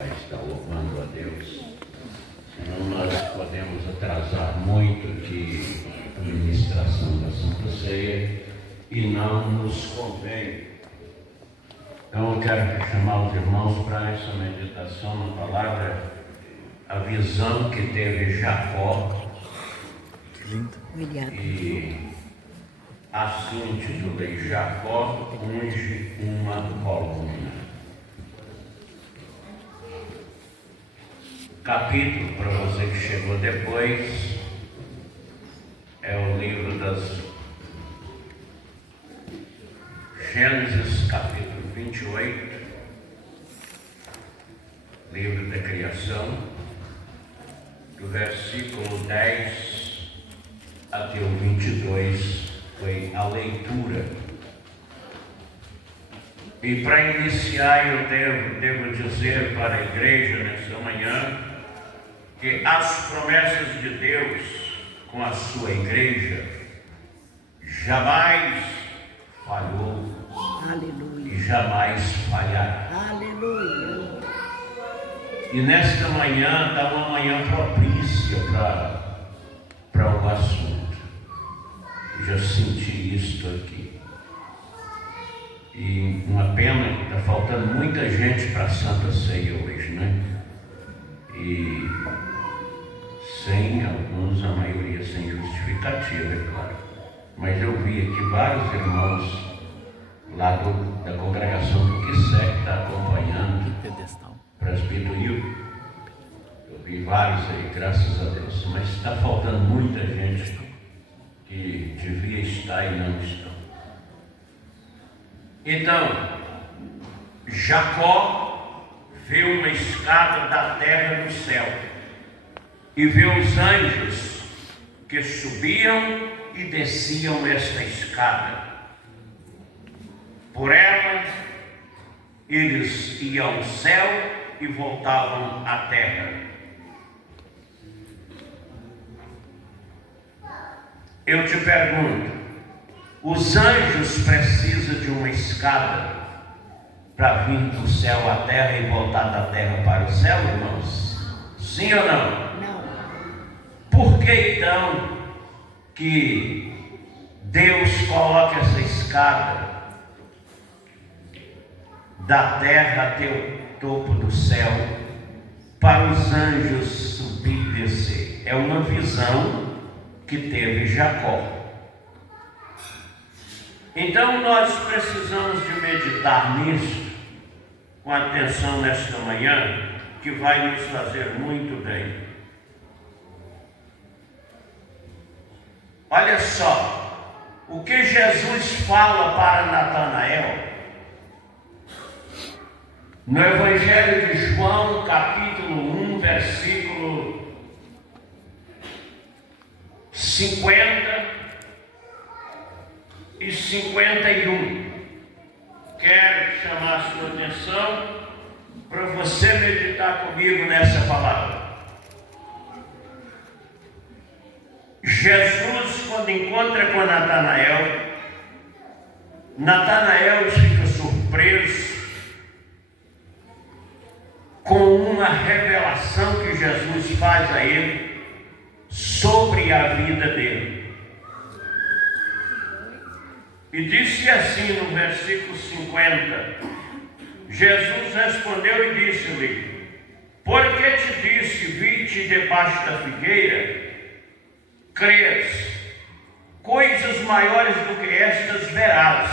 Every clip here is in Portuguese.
Está louvando a Deus. Senão nós podemos atrasar muito aqui a ministração da Santa Ceia e não nos convém. Então eu quero chamar os irmãos para essa meditação na palavra, a visão que teve Jacó. E assim intitulei: Jacó unge uma coluna. Capítulo, para você que chegou depois, é o livro das Gênesis, capítulo 28, livro da criação, do versículo 10 até o 22, foi a leitura. E para iniciar, eu devo dizer para a igreja nesta manhã que as promessas de Deus com a sua igreja jamais falhou. Aleluia. E jamais falhará. Aleluia. E nesta manhã está uma manhã propícia para o assunto. Eu já senti isto aqui. E uma pena que está faltando muita gente para a Santa Ceia hoje, né? E sem alguns, a maioria sem justificativa, é claro. Mas eu vi aqui vários irmãos lá da congregação do Quissé que está acompanhando o presbítero. Eu vi vários aí, graças a Deus. Mas está faltando muita gente que devia estar e não está. Então, Jacó viu uma escada da terra do céu e viu os anjos que subiam e desciam esta escada. Por ela, eles iam ao céu e voltavam à terra. Eu te pergunto, os anjos precisam de uma escada para vir do céu à terra e voltar da terra para o céu, irmãos? Sim ou não? Não. Por que então que Deus coloca essa escada da terra até o topo do céu para os anjos subir e descer? É uma visão que teve Jacó. Então nós precisamos de meditar nisso com atenção nesta manhã, que vai nos fazer muito bem. Olha só, o que Jesus fala para Natanael, no Evangelho de João, capítulo 1, versículo 50 e 51. Quero chamar a sua atenção para você meditar comigo nessa palavra. Jesus, quando encontra com Natanael fica surpreso com uma revelação que Jesus faz a ele sobre a vida dele. E disse assim no versículo 50, Jesus respondeu e disse-lhe: por que te disse, vi-te debaixo da figueira? Crês, coisas maiores do que estas verás.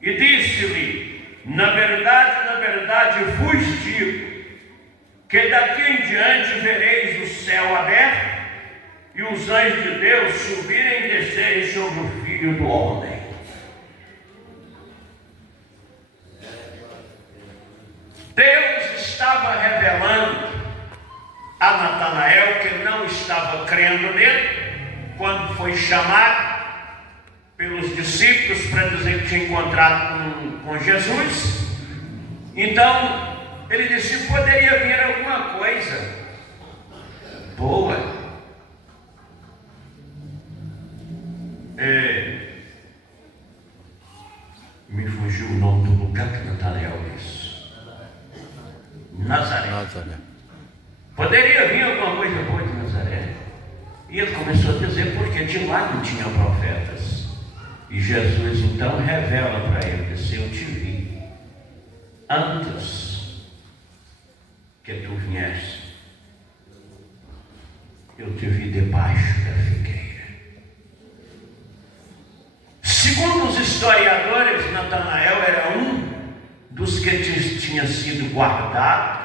E disse-lhe: na verdade vos digo, que daqui em diante vereis o céu aberto e os anjos de Deus subirem e descerem sobre o Filho do Homem. Deus estava revelando a Natanael, que não estava crendo nele, quando foi chamado pelos discípulos para dizer que tinha encontrado com Jesus. Então ele disse: poderia vir alguma coisa boa. Me fugiu o nome do lugar que Natanael disse. Nazaré. Poderia vir alguma coisa boa de Nazaré. E ele começou a dizer porque de lá não tinha profetas. E Jesus então revela para ele, diz: eu te vi antes que tu viesse. Eu te vi debaixo da figueira. Segundo os historiadores, Natanael era um dos que tinha sido guardado,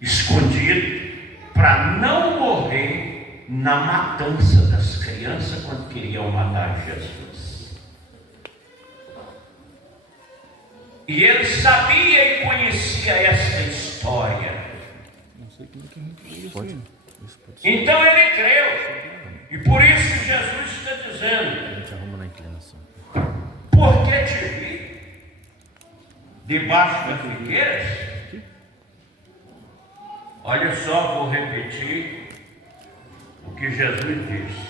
escondido, para não morrer na matança das crianças quando queriam matar Jesus. E ele sabia e conhecia essa história. Então ele creu. E por isso Jesus está dizendo: porque te vi debaixo das figueiras. Olha só, vou repetir o que Jesus disse.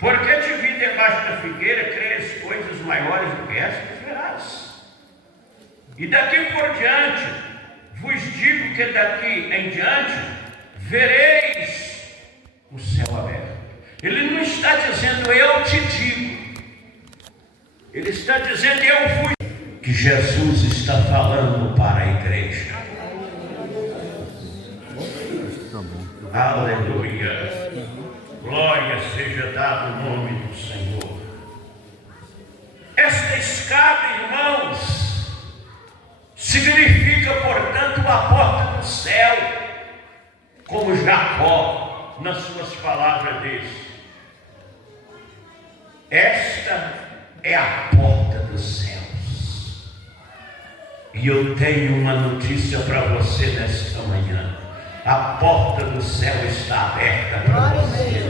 Porque te vi debaixo da figueira, crês coisas maiores do que estas verás. E daqui por diante, vos digo que daqui em diante vereis o céu aberto. Ele não está dizendo eu te digo. Ele está dizendo eu fui. Que Jesus está falando para a igreja. Aleluia. Glória seja dada o nome do Senhor. Esta escada, irmãos, significa, portanto, a porta do céu, como Jacó, nas suas palavras, diz: esta é a porta dos céus. E eu tenho uma notícia para você nesta manhã: a porta do céu está aberta para você.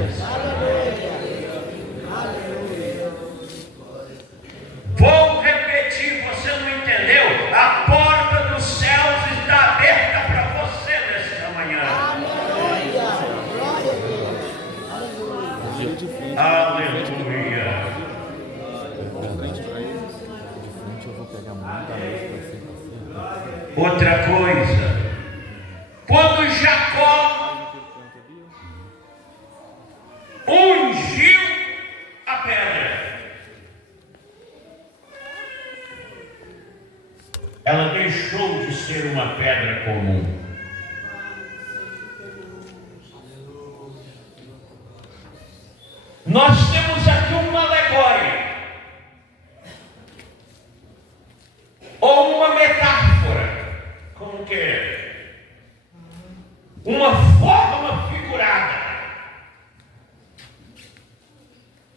Vou repetir, você não entendeu? A porta dos céus está aberta para você nesta manhã. Aleluia. Outra coisa, quando Jacó ungiu a pedra, ela deixou de ser uma pedra comum. Nós temos aqui uma alegória, ou uma metáfora, como que é? Uma forma figurada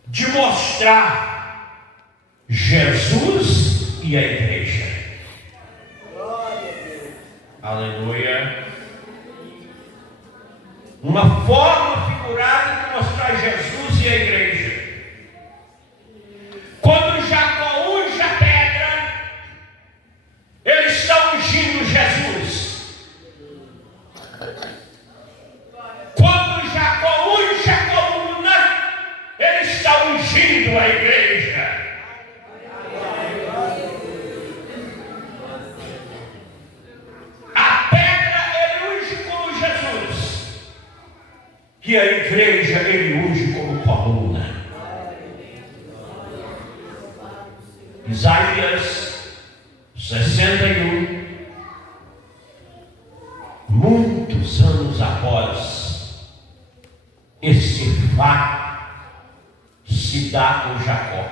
de mostrar Jesus e a igreja. Aleluia. Uma forma figurada de mostrar Jesus e a igreja. Quando Jacó unge a pedra, ele está ungindo Jesus. Quando Jacó unge a coluna, ele está ungindo a igreja. A pedra ele unge como Jesus, e a igreja ele unge como coluna. Isaías 61, muitos anos após esse fato se dá com Jacó.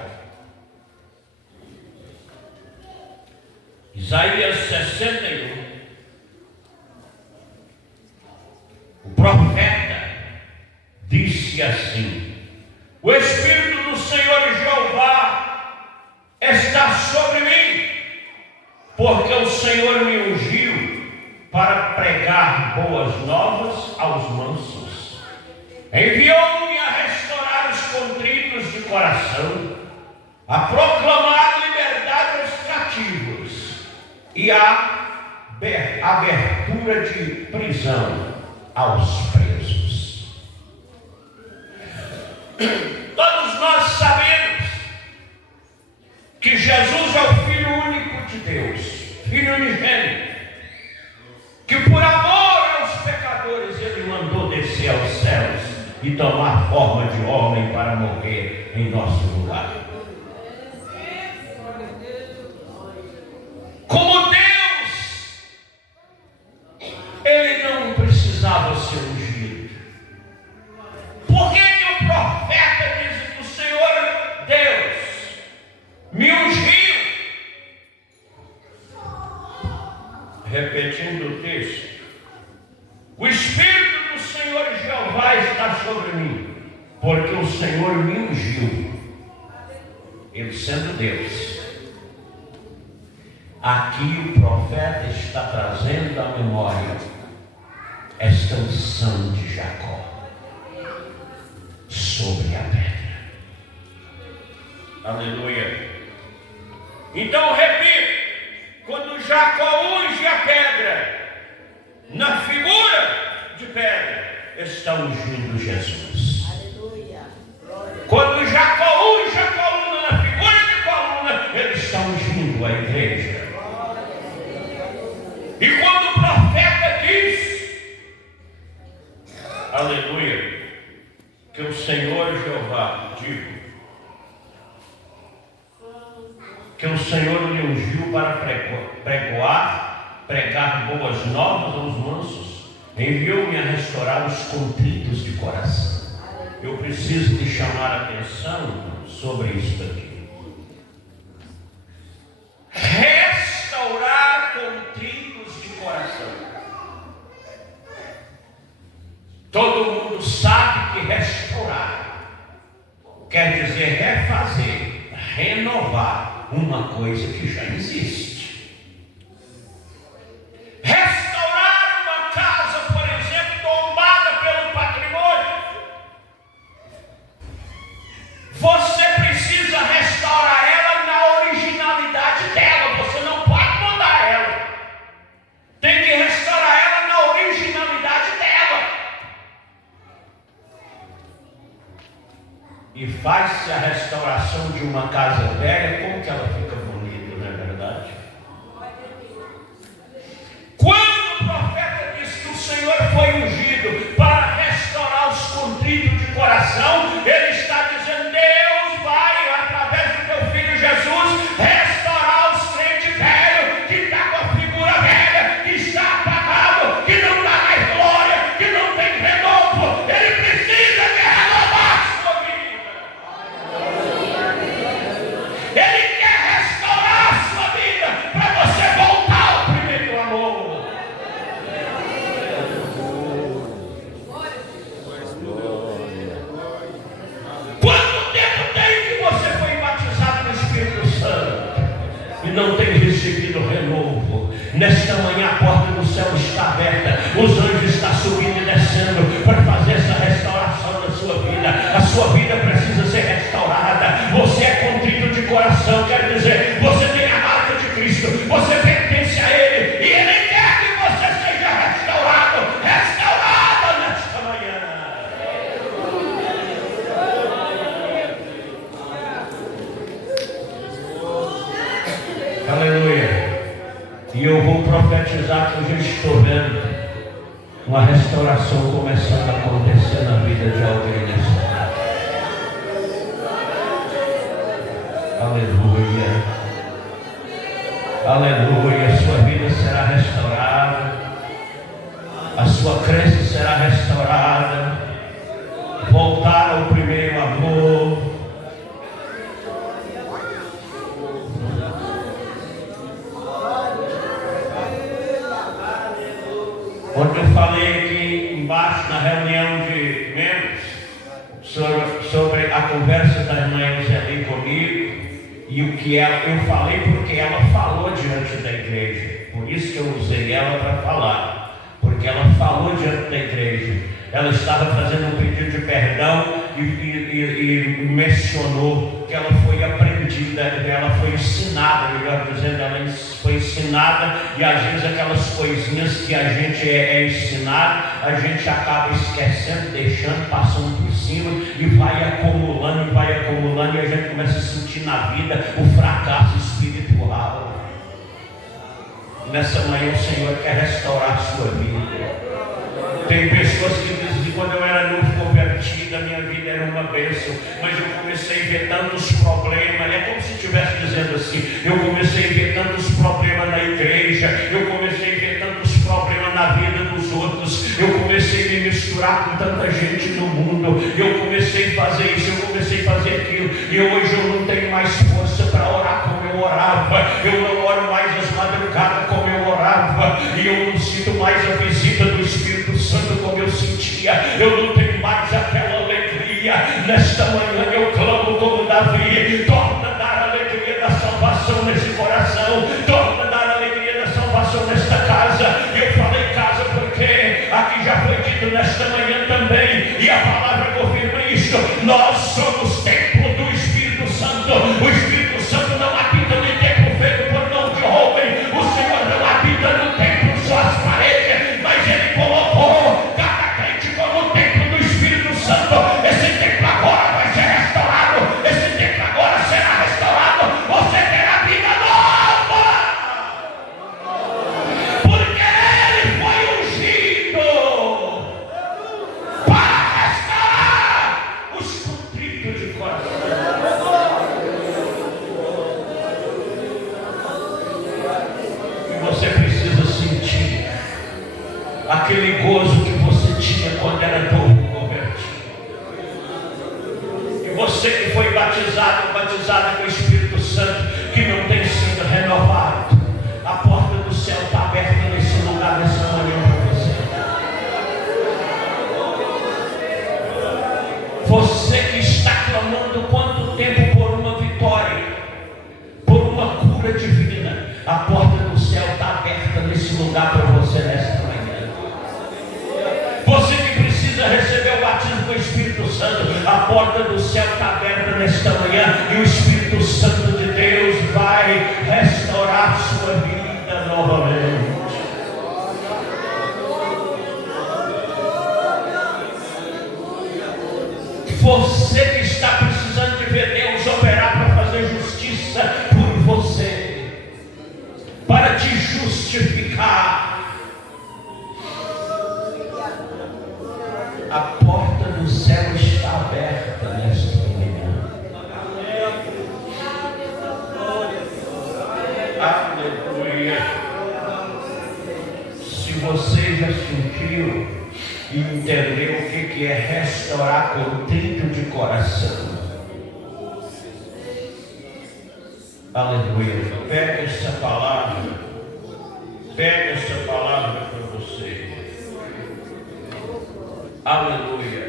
Isaías 61, o profeta disse assim: o Espírito do Senhor Jeová está sobre mim, porque o Senhor me ungiu para pregar boas novas aos mansos. Enviou-me a restaurar os contritos de coração, a proclamar liberdade aos cativos e a abertura de prisão aos presos. Todos nós sabemos que Jesus é o Filho único de Deus. Filho unigênito, que por amor aos pecadores Ele mandou descer aos céus e tomar forma de homem para morrer em nosso lugar. Como Deus, Ele não precisava ser ungido. Por que o profeta diz que o Senhor Deus me ungiu? Repetindo o texto, o Espírito do Senhor Jeová está sobre mim, porque o Senhor me ungiu, Ele sendo Deus. Aqui o profeta está trazendo à memória esta unção de Jacó sobre a pedra. Aleluia. Então repito, quando Jacó unge a pedra, na figura de pedra, está ungindo Jesus. Aleluia. Quando Jacó unge a coluna, na figura de coluna, ele está ungindo a igreja. E quando o profeta diz, aleluia, que o Senhor Jeová, que o Senhor lhe ungiu para pregar boas novas aos mansos, enviou-me a restaurar os contritos de coração. Eu preciso de chamar a atenção sobre isso aqui. Restaurar contritos de coração. Todo mundo sabe que restaurar quer dizer refazer, renovar uma coisa que já existe. Restaurar uma casa, por exemplo, tombada pelo patrimônio. Você precisa restaurar ela na originalidade dela. Você não pode mudar ela. Tem que restaurar ela na originalidade dela. E faz-se a restauração de uma casa velha, como que ela fica bonita, não é verdade? Quando o profeta diz que o Senhor foi ungido para restaurar os contritos de coração, ele está dizendo: Deus vai, através do teu filho Jesus, restaurar os crentes velhos, que está com a figura velha, que está apagado, que não dá mais glória, que não tem renovo. Ele precisa de renovar a sua vida. Ele quer restaurar a sua vida para você voltar ao primeiro amor. Quanto tempo tem que você foi batizado no Espírito Santo e não tem recebido renovo? Nesta manhã a porta do céu está aberta, os anjos estão subindo e descendo para fazer essa restauração da sua vida. A sua vida precisa ser restaurada. Você é contrito de coração, quer dizer, você tem a marca de Cristo, você pertence a Ele, e Ele quer que você seja restaurado, restaurada nesta manhã. Aleluia. E eu vou profetizar que eu já estou vendo uma restauração começando a acontecer na vida de alguém nessa tarde. Aleluia. Aleluia. Sua vida será restaurada. A sua crença será restaurada. Voltar ao primeiro amor. Ontem eu falei aqui embaixo na reunião de membros sobre a conversa da irmã Eliseli comigo e o que eu falei porque ela falou diante da igreja. Por isso que eu usei ela para falar, porque ela falou diante da igreja. Ela estava fazendo um pedido de perdão e mencionou que ela foi aprendida, ela foi ensinada, melhor dizendo, ela foi ensinada, e às vezes aquelas coisinhas que a gente é ensinado, a gente acaba esquecendo, deixando, passando por cima, e vai acumulando, e a gente começa a sentir na vida o fracasso espiritual. Nessa manhã o Senhor quer restaurar a sua vida. Tem pessoas que dizem que quando eu era novo convertido, a minha vida era uma bênção, mas eu comecei a ver tantos problemas. É como se estivesse dizendo assim: eu comecei a ver tantos problemas na igreja, eu comecei a ver tantos problemas na vida dos outros, eu comecei a me misturar com tanta gente no mundo, eu comecei a fazer isso, eu comecei a fazer aquilo, e hoje eu não tenho mais força para orar como eu orava, eu não oro mais às madrugadas como eu orava, e eu não sinto mais a visita do Espírito Santo como eu sentia, eu não tenho mais aquela alegria. Nesta manhã eu clamo como Davi: torna a dar a alegria da salvação nesse coração, torna a dar a alegria da salvação nesta casa. E eu falei casa porque aqui já foi dito nesta manhã também, e a palavra confirma isto: nós somos templo do Espírito Santo. O Espírito Santo não habita no templo feito por mão de homem, o Senhor não habita no templo só as paredes, mas Ele colocou cada crente como templo do Espírito Santo. Esse templo agora vai ser restaurado, esse templo agora será restaurado, você terá vida nova, porque Ele foi ungido para restaurar os contritos de coração. E você precisa sentir aquele gozo que você tinha quando era novo convertido. E você que foi batizada com o Espírito Santo, que não tem sido renovado, a porta do céu está aberta nesse lugar, nessa manhã para você. Você que está clamando quanto tempo por uma vitória, por uma cura divina, a porta do céu está aberta nesse lugar para você nesta manhã. Você que precisa receber o batismo com o Espírito Santo, a porta do céu está aberta nesta manhã, e o Espírito Santo de Deus vai restaurar a sua vida novamente. Você que está precisando de ver Deus operar para fazer justiça por você, para te justificar, a porta do céu está aberta nesta manhã. Aleluia. Se você já sentiu e entendeu o que é restaurar contrito de coração, aleluia. Pega essa palavra para você. Aleluia.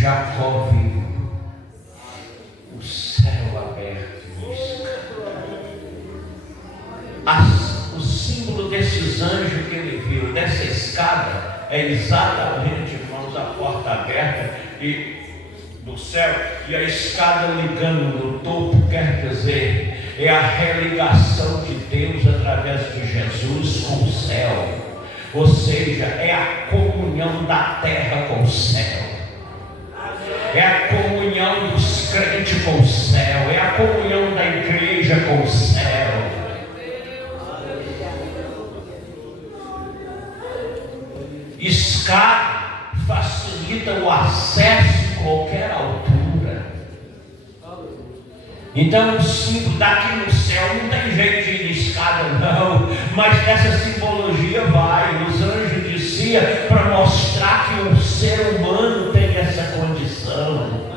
Jacó viu o céu aberto e escada. O símbolo desses anjos que ele viu, dessa escada, é exatamente, irmãos, a porta aberta do céu, e a escada ligando no topo, quer dizer, é a religação de Deus através de Jesus com o céu, ou seja, é a comunhão da terra com o céu, é a comunhão dos crentes com o céu, é a comunhão da igreja com o céu. Escada facilita o acesso em qualquer altura. Então o símbolo daqui no céu não tem jeito de ir de escada não, mas nessa simbologia vai. Os anjos desciam para mostrar que o ser humano tem essa condição.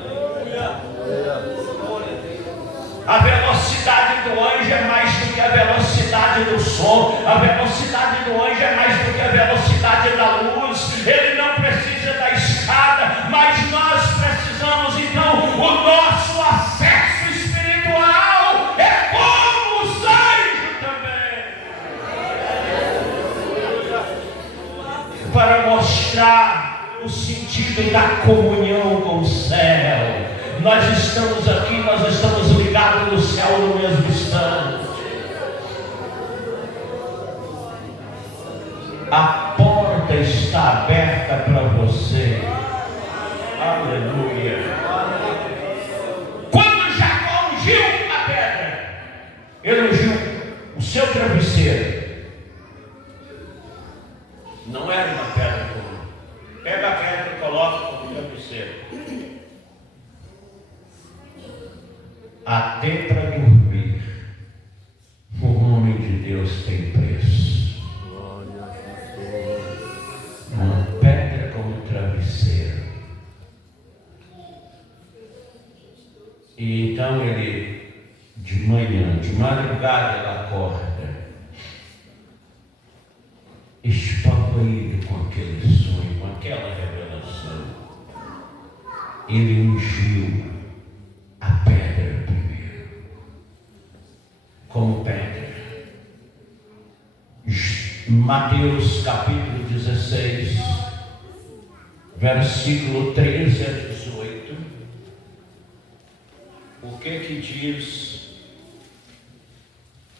A velocidade do anjo é mais do que a velocidade do som. A velocidade do anjo é mais do que a velocidade da luz. Ele não precisa da escada, mas nós precisamos. Então, o nosso acesso espiritual é como os anjos também, para mostrar o sentido da comunhão com o céu. Nós estamos aqui, nós estamos ligados no céu no mesmo instante. A porta está aberta para você. Aleluia. Quando ele ungiu o seu travesseiro. Não era uma pedra comum. Pega a pedra e coloca como travesseiro. Até para dormir, o homem de Deus tem preço. Uma pedra como travesseiro. E então ele, de manhã, de madrugada, ele acorda, espavorido com aquele sonho, com aquela revelação. Ele ungiu a pedra primeiro, como pedra. Mateus capítulo 16, versículo 13 a 18. O que diz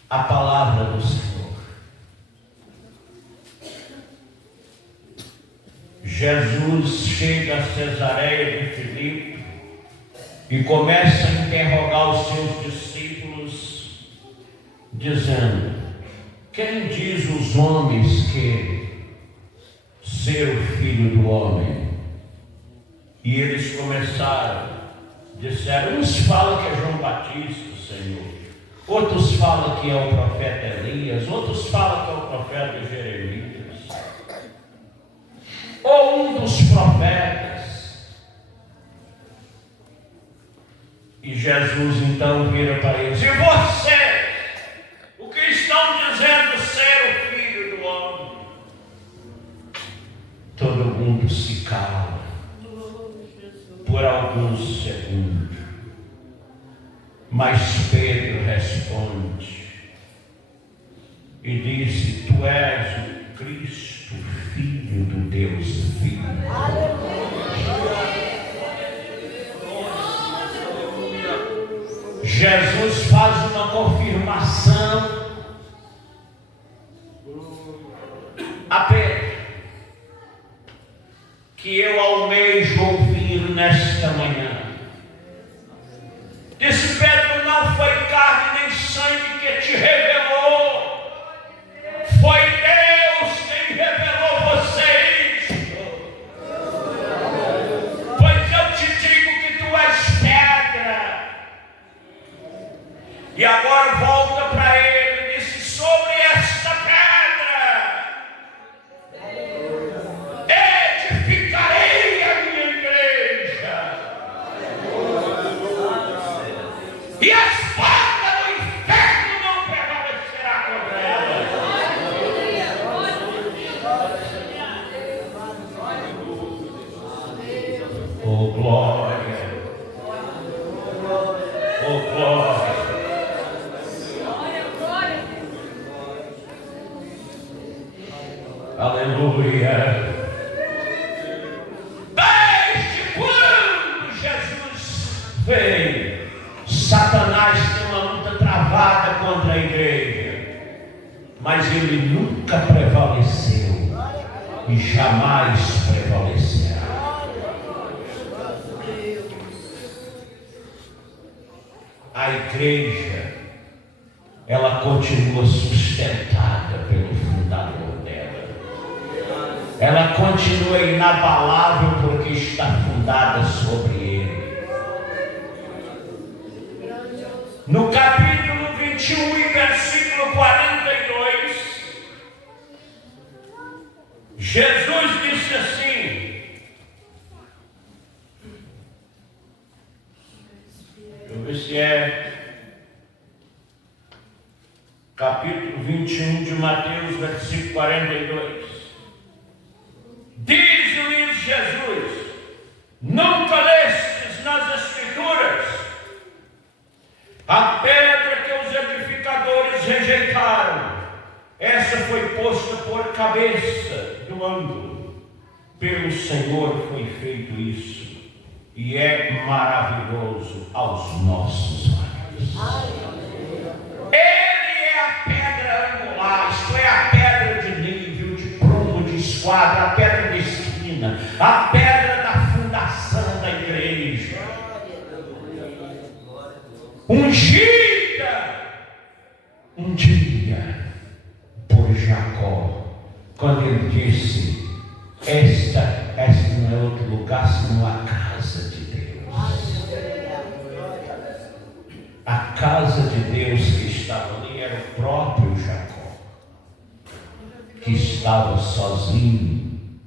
a palavra do Senhor? Jesus chega a Cesareia de Filipe e começa a interrogar os seus discípulos, dizendo: quem diz os homens que ser o Filho do Homem? E eles começaram, disseram: uns falam que é João Batista, Senhor, outros falam que é o profeta Elias, outros falam que é o profeta Jeremias, ou um dos profetas. E Jesus então vira para eles: e vocês, o que estão dizendo ser o Filho do Homem? Todo mundo se cala por alguns segundos, mas Pedro responde e disse: tu és o Cristo, Filho do Deus vivo. Jesus faz uma confirmação a Pedro, que eu almejo ouvir nesta manhã. Disse Pedro: não foi carne nem sangue que te revelou, foi Deus quem revelou vocês. Pois eu te digo que tu és pedra. E agora volta para ele e disse: sobre esta pedra edificarei a minha igreja, e as portas do inferno não prevalecerá contra ela. Oh glória, oh glória. Aleluia. Desde quando Jesus veio, Satanás tem uma luta travada contra a igreja, mas ele nunca prevaleceu e jamais prevalecerá. A igreja, ela continua sustentada pelo fundador dela. Ela continua inabalável porque está fundada sobre ele. No capítulo 21 e versículo 42, Jesus disse assim, deixa eu ver se é capítulo 21 de Mateus, versículo 42. Diz-lhes Jesus: nunca lestes nas Escrituras a pedra que os edificadores rejeitaram, essa foi posta por cabeça do ângulo, pelo Senhor foi feito isso, e é maravilhoso aos nossos olhos. Ele é a pedra angular, isto é, a pedra de nível, de prumo, de esquadro, a pedra de esquina, a pedra da fundação da igreja, ungida disse: este não é outro lugar senão a casa de Deus. A casa de Deus que estava ali era o próprio Jacó, que estava sozinho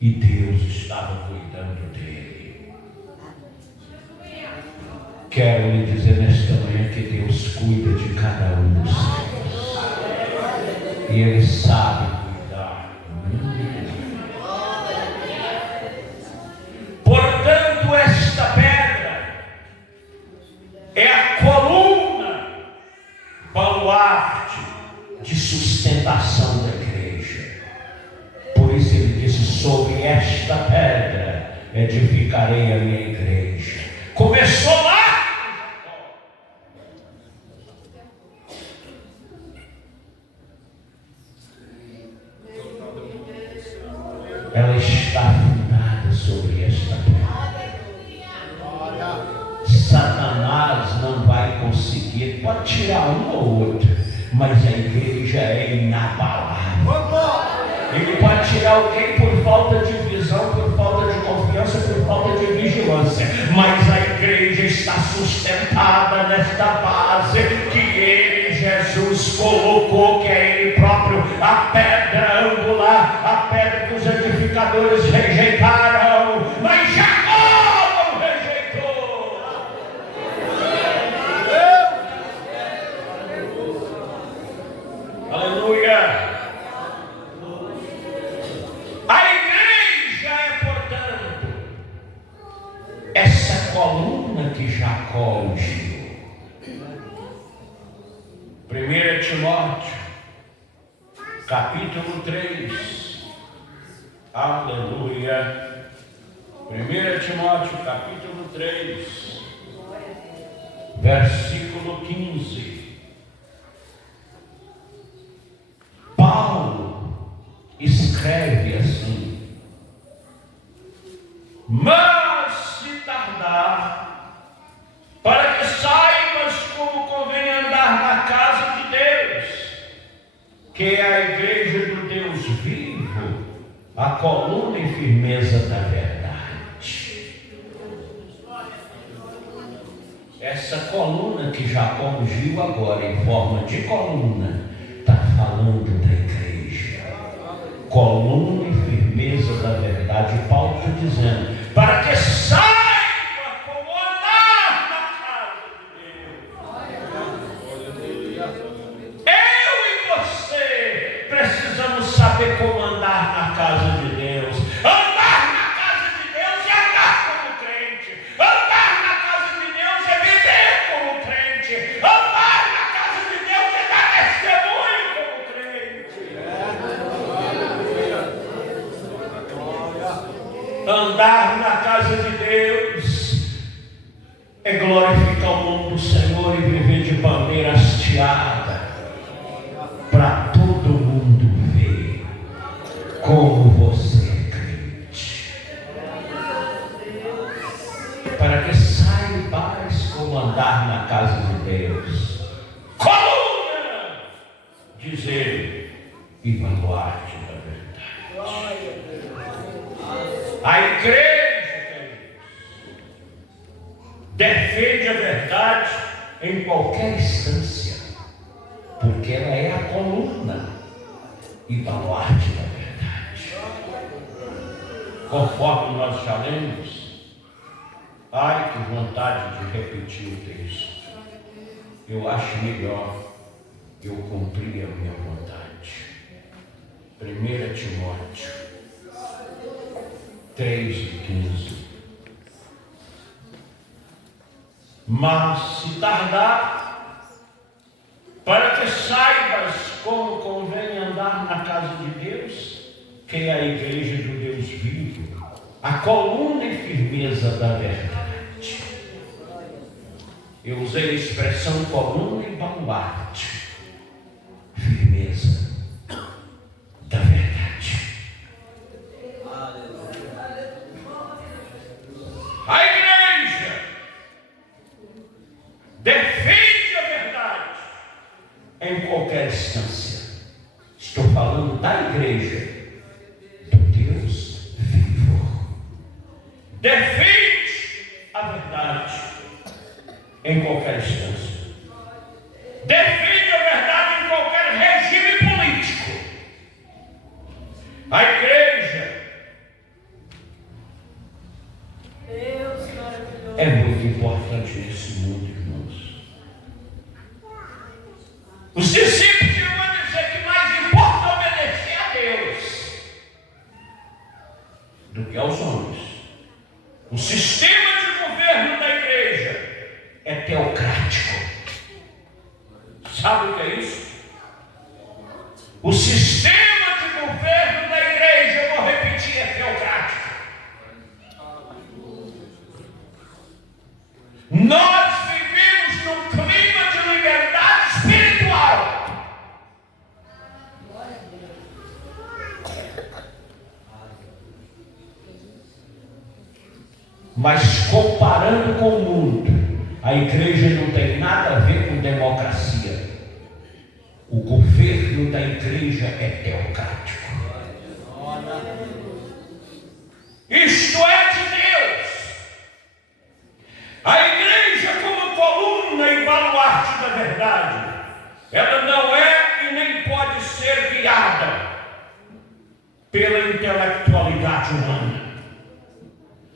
e Deus estava cuidando dele. Quero lhe dizer nesta manhã que Deus cuida de cada um dos seus e Ele sabe cuidar. Portanto, esta pedra é a coluna, baluarte de sustentação da igreja. Por isso ele disse: sobre esta pedra edificarei a minha igreja. Começou lá. Ela está fundada sobre esta pedra. Satanás não vai conseguir, pode tirar um ou outro, mas a igreja é inabalável. Ele pode tirar alguém por falta de visão, por falta de confiança, por falta de vigilância, mas a igreja está sustentada nesta base que ele, Jesus, colocou, que é ele próprio, a pedra angular, a pedra que os edificadores rejeitaram, mas Jacó não rejeitou. Aleluia. A igreja é, portanto, essa coluna que Jacó ungiu. 1 Timóteo, capítulo 3. Aleluia. 1 Timóteo, capítulo 3, versículo 15. Paulo escreve assim: mas se tardar, para que saibas como convém andar na casa de Deus, que é a igreja do Deus vivo, a coluna e firmeza da verdade. Essa coluna que Jacó ungiu agora em forma de coluna, está falando da igreja. Coluna e firmeza da verdade. Paulo está dizendo: para que saiba como andar na casa de Deus. Eu e você precisamos saber como andar na casa de Deus. Andar na casa de Deus é andar como crente. Andar na casa de Deus é viver como crente. Andar na casa de Deus é dar testemunho como crente. Andar na casa de Deus é glorificar o nome do Senhor e viver de bandeira hasteada, para todo mundo ver como você é crente. Para que saibas como andar na casa de Deus. Coluna, diz ele, e baluarte da verdade. A igreja, defende a verdade em qualquer instância, porque ela é a coluna e baluarte da verdade. Conforme nós já lemos, ai que vontade de repetir o texto. Eu acho melhor eu cumprir a minha vontade. 1 Timóteo 3:15. Mas se tardar, para que saibas como convém andar na casa de Deus, que é a igreja do Deus vivo, a coluna e firmeza da verdade. Eu usei a expressão coluna e baluarte, firmeza da verdade. A igreja defende a verdade em qualquer instância. Estou falando da igreja em qualquer instância. Defende a verdade em qualquer regime político. A igreja é muito importante nesse mundo, irmãos. Os discípulos vão dizer que mais importa obedecer a Deus do que aos homens. O sistema de governo da igreja é teocrático. Sabe o que é isso? O sistema de governo da igreja, eu vou repetir, é teocrático. Nós vivemos num clima de liberdade espiritual. Mas comparando com o mundo, a igreja não tem nada a ver com democracia. O governo da igreja é teocrático. Isto é de Deus. A igreja, como coluna e baluarte da verdade, ela não é e nem pode ser guiada pela intelectualidade humana,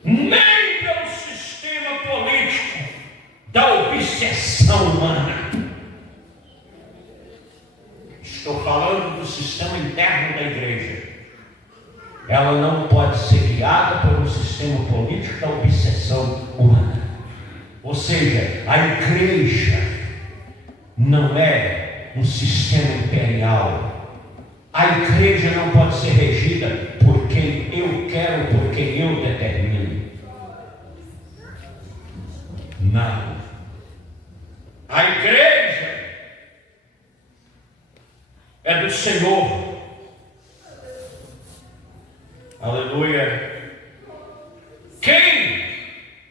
nem pelo sistema político da obsessão humana. Estou falando do sistema interno da igreja. Ela não pode ser guiada por um sistema político da obsessão humana. Ou seja, a igreja não é um sistema imperial. A igreja não pode ser regida por quem eu quero, por quem eu determino. Não. A igreja é do Senhor. Aleluia. Quem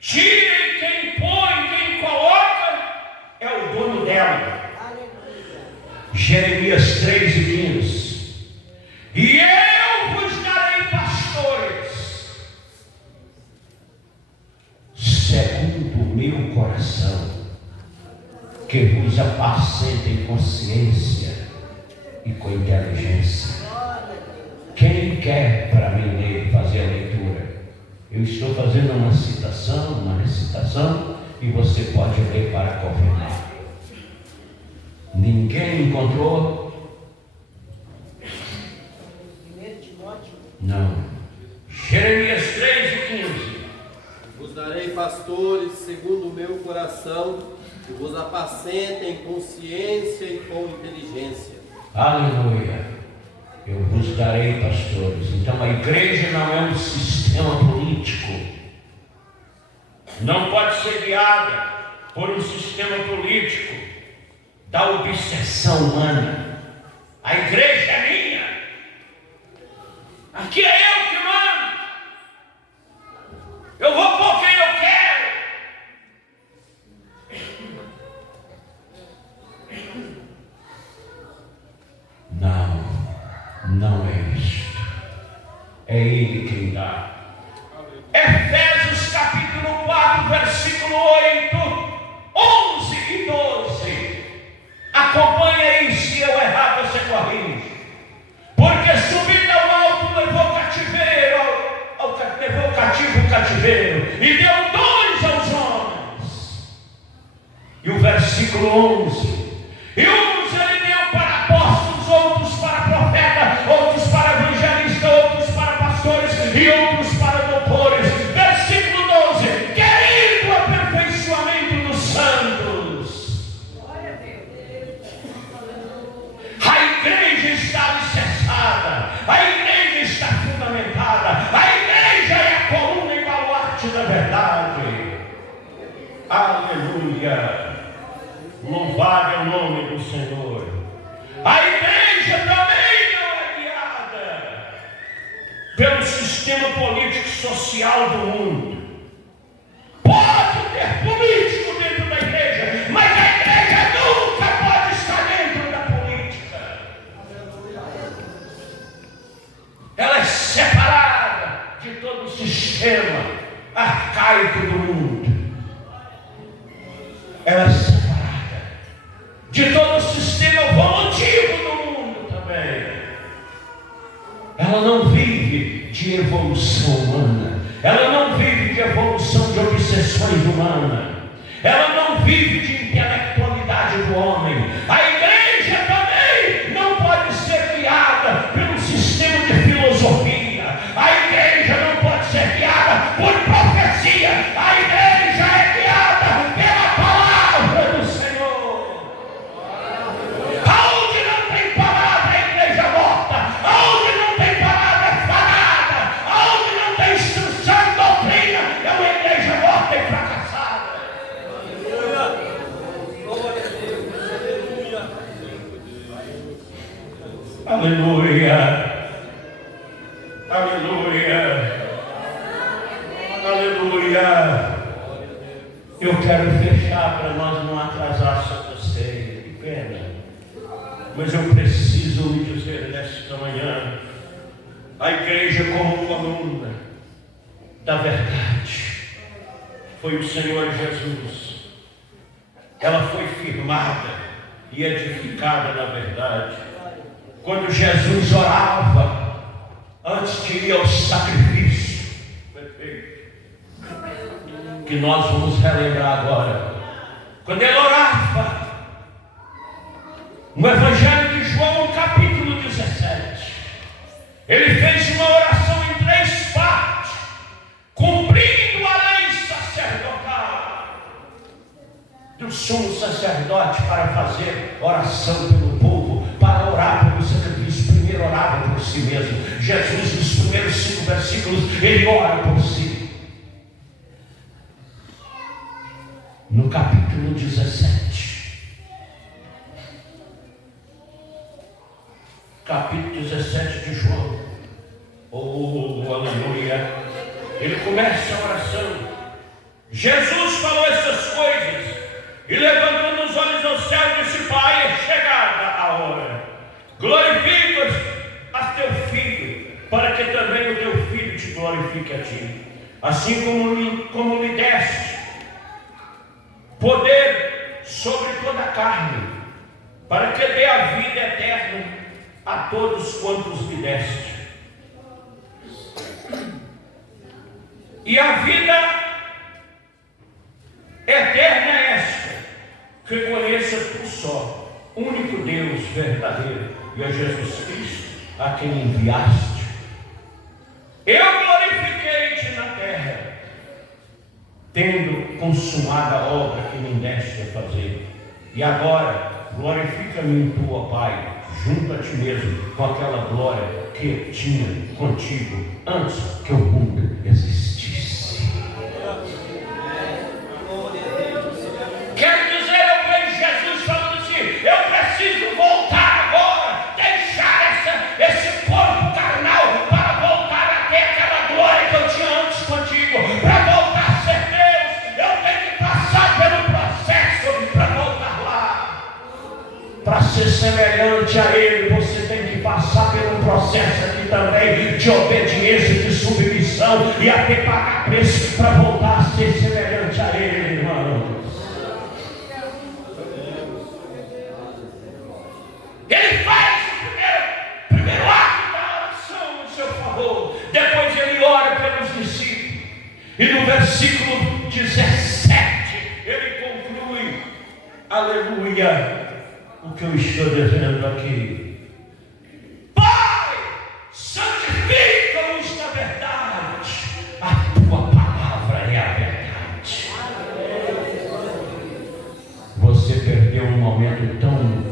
tira e quem põe, quem coloca, é o dono dela. Jeremias 3:15. E eu vos darei pastores segundo o meu coração, que vos apacentem com ciência e com inteligência. Quem quer para mim ler, fazer a leitura? Eu estou fazendo uma citação, uma recitação, e você pode ler para confirmar. Ninguém encontrou? Não. Jeremias 3:15. Vos darei pastores segundo o meu coração, que vos apacentem com ciência e com inteligência. Aleluia. Eu vos darei pastores. Então a igreja não é um sistema político. Não pode ser guiada por um sistema político da obsessão humana. A igreja é minha. Aqui é eu que mando. Eu vou por quem eu quero. Não é isso. É Ele quem dá. Efésios capítulo 4, versículo 8, 11 e 12. Acompanha isso, se eu errar você corrige. Porque subindo ao alto levou cativo o cativeiro e deu dons aos homens. E o versículo 11. E uns ele deu para apóstolos, outros para profetas, outros para evangelistas, outros para pastores e outros para doutores. Versículo 12. Querendo o aperfeiçoamento dos santos. A igreja está alicerçada, a igreja está fundamentada, a igreja é a coluna e baluarte da verdade. Aleluia. Louvado é o nome do Senhor. A igreja também não é guiada pelo sistema político social do mundo. Pode ter político dentro da igreja, mas a igreja nunca pode estar dentro da política. Ela é separada de todo o sistema arcaico do mundo. ela é separada de todo o sistema evolutivo do mundo também. Ela não vive de evolução humana, ela não vive de evolução de obsessões humanas, ela não vive de intelectualidade do homem. A igreja também não pode ser guiada pelo sistema de filosofia, a igreja não pode ser guiada por profecia, a igreja é guiada pela palavra do Senhor. Aonde não tem palavra, a igreja é morta. Aonde não tem palavra, é falada. Aonde não tem instrução, doutrina, é uma igreja morta e fracassada. Aleluia. Aleluia. Aleluia. Eu quero fechar para nós não atrasar a Santa Ceia. Que pena. Mas eu preciso lhe dizer nesta manhã, a igreja como coluna da verdade foi o Senhor Jesus. Ela foi firmada e edificada na verdade. Quando Jesus orava, antes de ir ao sacrifício, perfeito, que nós vamos relembrar agora, quando ele orava, no Evangelho de João, capítulo 17, ele fez uma oração em 3 partes, cumprindo a lei sacerdotal do sumo sacerdote para fazer oração pelo povo, para orar pelo sacrifício. Primeiro orava por si mesmo. Jesus, nos primeiros 5 versículos, ele ora por si. No capítulo 17, capítulo 17 de João, oh aleluia, ele começa a oração. Jesus falou essas coisas e, levantando os olhos ao céu, disse: Pai, é chegada a hora, glorifica a teu filho, para que também o teu filho te glorifique a ti, assim como lhe deste poder sobre toda a carne, para que dê a vida eterna a todos quantos lhe deste. E a vida eterna é esta, que conheça tu só, único Deus verdadeiro, e a Jesus Cristo, a quem enviaste. Eu glorifiquei-te na terra, tendo consumado a obra que me deste a fazer. E agora glorifica-me em tu, ó Pai, junto a ti mesmo, com aquela glória que tinha contigo antes que o mundo existisse. Quero dizer, eu vejo Jesus falando assim: eu preciso voltar agora, deixar esse corpo carnal para voltar a ter aquela glória que eu tinha antes contigo. Para voltar a ser Deus, eu tenho que passar pelo processo para voltar lá. Para ser semelhante a Ele, você tem que passar pelo processo aqui também de obediência, de submissão, e até pagar preço para voltar a ser semelhante a Ele, irmãos. Ele faz o primeiro ato da oração em seu favor. Depois ele ora pelos discípulos. E no versículo 17 ele conclui: aleluia, o que eu estou dizendo aqui. Pai, santifica-os na verdade. A tua palavra é a verdade. Você perdeu um momento tão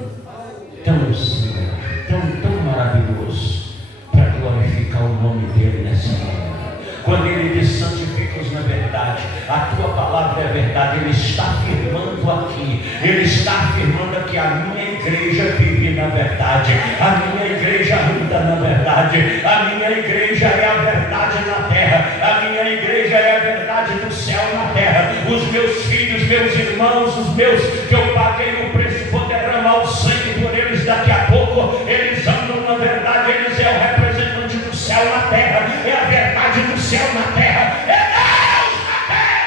maravilhoso para glorificar o nome dele nessa hora. Quando ele diz: santifica-os na verdade, a tua palavra é a verdade, ele está afirmando aqui, ele está afirmando aqui: a minha igreja vive na verdade, a minha igreja anda na verdade, a minha igreja é a verdade na terra, a minha igreja é a verdade do céu na terra. Os meus filhos, meus irmãos, os meus que eu paguei o preço, vou derramar o sangue por eles daqui a pouco. Eles andam na verdade, eles é o representante do céu na terra, é a verdade do céu na terra, é Deus na terra.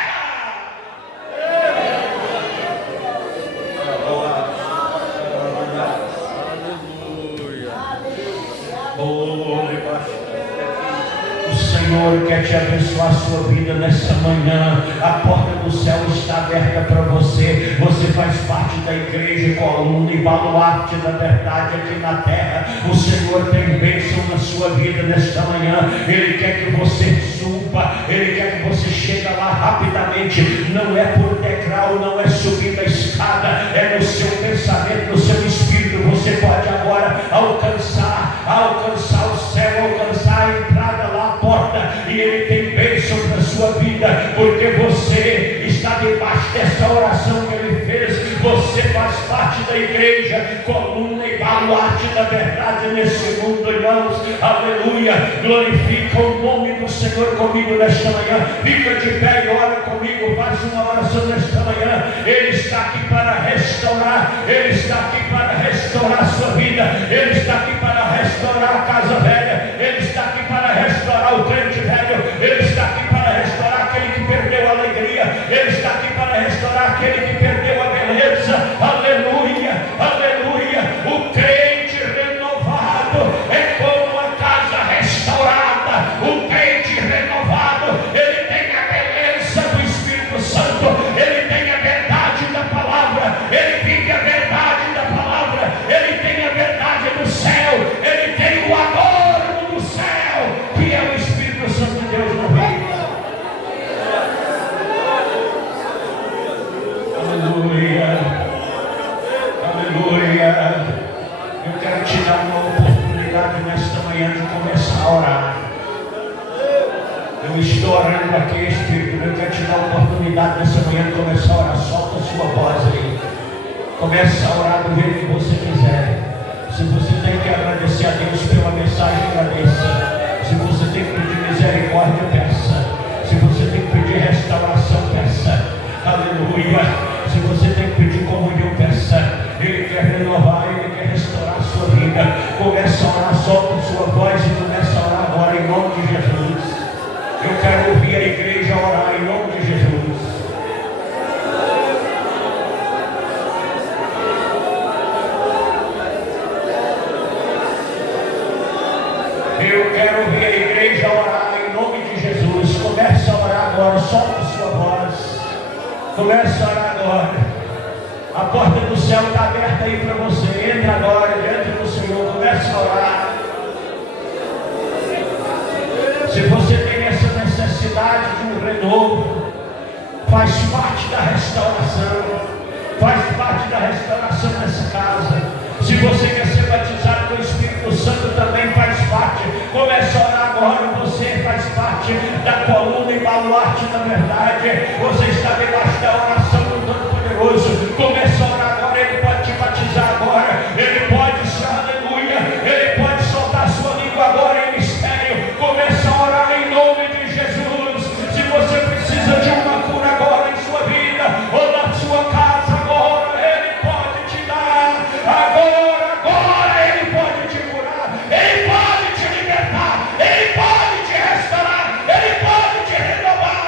te abençoar a sua vida nessa manhã. A porta do céu está aberta para você. Você faz parte da igreja, coluna e baluarte da verdade aqui na terra. O Senhor tem bênção na sua vida nesta manhã. Ele quer que você suba, Ele quer que você chegue lá rapidamente. Não é por degrau, não é subindo a escada, é no seu pensamento, no seu espírito. Você pode agora alcançar o céu, alcançar a entrada lá, a porta, e Ele tem bênção para a sua vida, porque você está debaixo dessa oração que Ele fez. Você faz parte da igreja, coluna e baluarte da verdade nesse mundo, irmãos. Aleluia, glorifica o nome do Senhor comigo nesta manhã. Fica de pé e ora comigo, faz uma oração nesta manhã. Ele está aqui para restaurar, Ele está aqui para restaurar a sua vida, Ele está aqui para restaurar a casa velha, Ele está aqui para restaurar o crente velho, Ele está aqui para restaurar aquele que perdeu a alegria, Ele está aqui para restaurar aquele que perdeu a beleza. Aleluia, aleluia. O crente renovado é como a casa restaurada. O crente renovado, ele tem a beleza do Espírito Santo, ele tem a verdade da palavra, ele vive a verdade da palavra, ele tem a verdade do céu, ele tem o adorno do céu, que é o Espírito Santo de Deus na vida. Aleluia, aleluia. Eu quero te dar uma oportunidade nesta manhã de começar a orar. Eu estou orando aqui, Espírito. Eu quero te dar a oportunidade nessa manhã de começar a orar. Solta a sua voz aí. Comece a orar do jeito que você quiser. Se você tem que agradecer a Deus pela mensagem, agradeça. Se você tem que pedir misericórdia, peça. Se você tem que pedir restauração, peça. Aleluia. Se você tem que pedir comunhão, peça. Ele quer renovar, Ele quer restaurar a sua vida. Comece a orar, solta a sua voz e comece a orar agora em nome de Jesus. Eu quero ouvir a igreja orar em nome de Jesus. Eu quero ouvir a igreja orar em nome de Jesus. Comece a orar agora, solta a sua voz. Comece a orar agora. A porta do céu está aberta aí para você. Entra agora diante do Senhor. Comece a orar. Se você tem essa necessidade de um renovo, faz parte da restauração. Faz parte da restauração nessa casa. Se você quer ser batizado com o Espírito Santo, também faz parte. Comece a orar agora. Você faz parte da coluna e baluarte da verdade. Você está debaixo da oração do Todo-Poderoso. Comece a orar agora. Ele pode te batizar agora. Ele pode, aleluia. Ele pode soltar a sua língua agora em mistério. Comece a orar em nome de Jesus. Se você precisa de uma cura agora em sua vida ou na sua casa agora, Ele pode te dar. Agora Ele pode te curar. Ele pode te libertar. Ele pode te restaurar. Ele pode te renovar.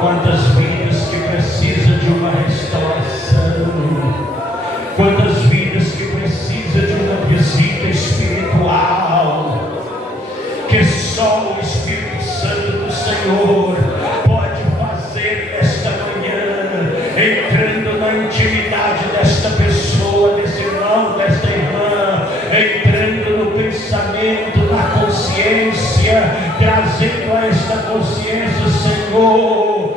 Quantas vidas que precisam de uma restauração, quantas vidas que precisam de uma visita espiritual, que só o Espírito Santo do Senhor pode fazer nesta manhã, entrando na intimidade desta pessoa, desse irmão, desta irmã, entrando no pensamento, na consciência, trazendo a esta consciência, Senhor,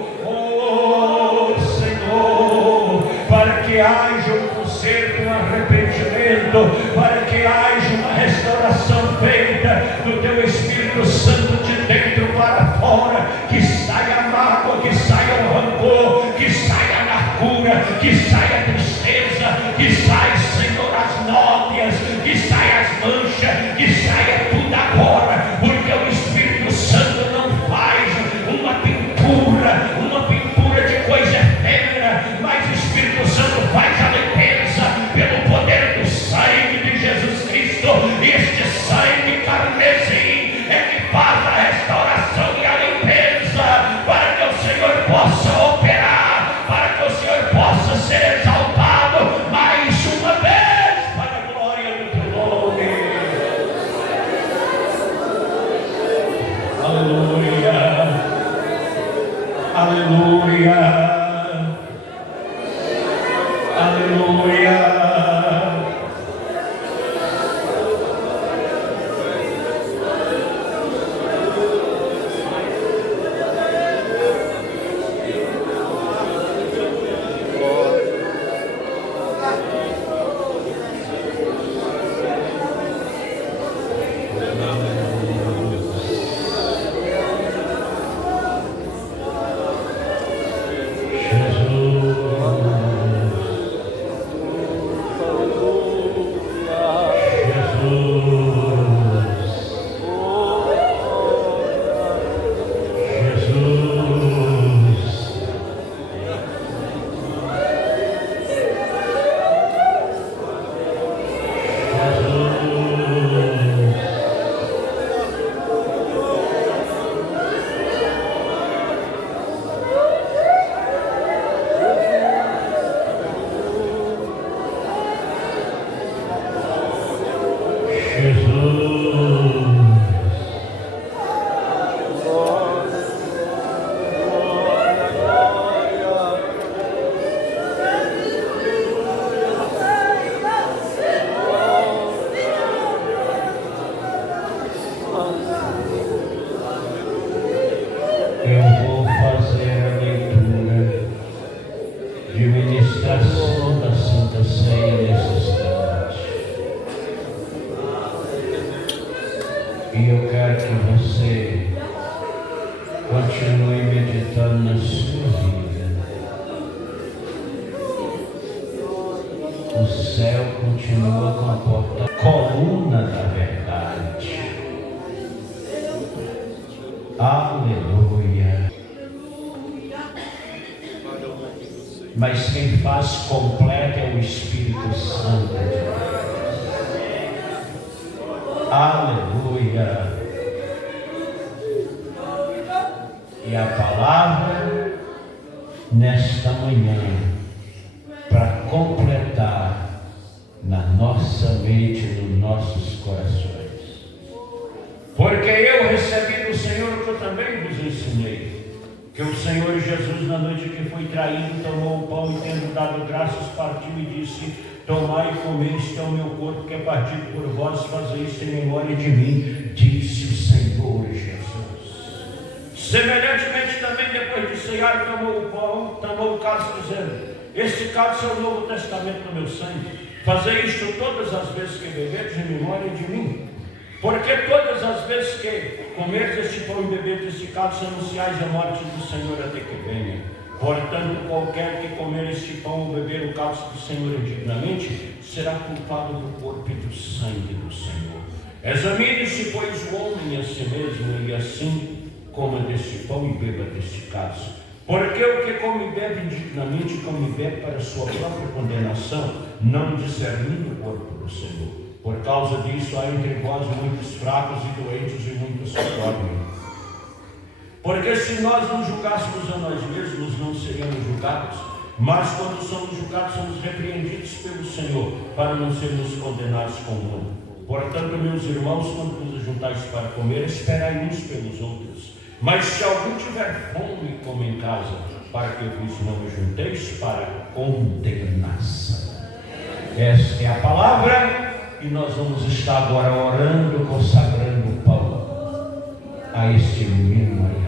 para que haja um conserto, um arrependimento, para que haja uma restauração feita do Teu Espírito Santo de dentro para fora, que saia a mágoa, que saia o rancor, que saia a amargura, que saia a tristeza, que saia, Senhor, as nódoas, que saia as manchas, que saia tudo agora, porque o Espírito Santo não faz uma pintura de coisa efêmera, mas o Espírito Santo Aleluia. Aleluia. Eu vou fazer a leitura de ministração da Santa Ceia nesse instante. E eu quero que você continue meditando na sua vida. O céu continua com a porta, coluna da verdade. Aleluia. Mas quem faz completo é o Espírito Santo de Deus. Aleluia. E a palavra nesta manhã para completar na nossa mente, nos nossos corações. Porque eu recebi do Senhor o que eu também vos ensinei, que o Senhor Jesus, na noite que foi traído, tomou o pão e, tendo dado graças, partiu e disse: tomai e comei, este é o meu corpo que é partido por vós, fazei isto em memória de mim, disse o Senhor Jesus. Semelhantemente também, depois de ceiar, tomou o pão, tomou o cálice, dizendo: este cálice é o novo testamento do meu sangue, fazei isto todas as vezes que beberdes em memória de mim. Porque todas as vezes que comerdes este pão e beberdes este cálice, anunciais a morte do Senhor até que venha. Portanto, qualquer que comer este pão ou beber o cálice do Senhor indignamente, será culpado do corpo e do sangue do Senhor. Examine-se, pois, o homem a si mesmo, e assim coma deste pão e beba deste cálice. Porque o que come e bebe indignamente, come e bebe para a sua própria condenação, não discernindo o corpo do Senhor. Por causa disso, há entre vós muitos fracos e doentes e muitos que dormem. Porque se nós não julgássemos a nós mesmos, não seríamos julgados. Mas quando somos julgados, somos repreendidos pelo Senhor, para não sermos condenados com o mundo. Portanto, meus irmãos, quando vos juntais para comer, esperai uns pelos outros. Mas se algum tiver fome, come em casa, para que vos não junteis para condenação. Esta é a palavra. E nós vamos estar agora orando, consagrando o pão a este menino aí.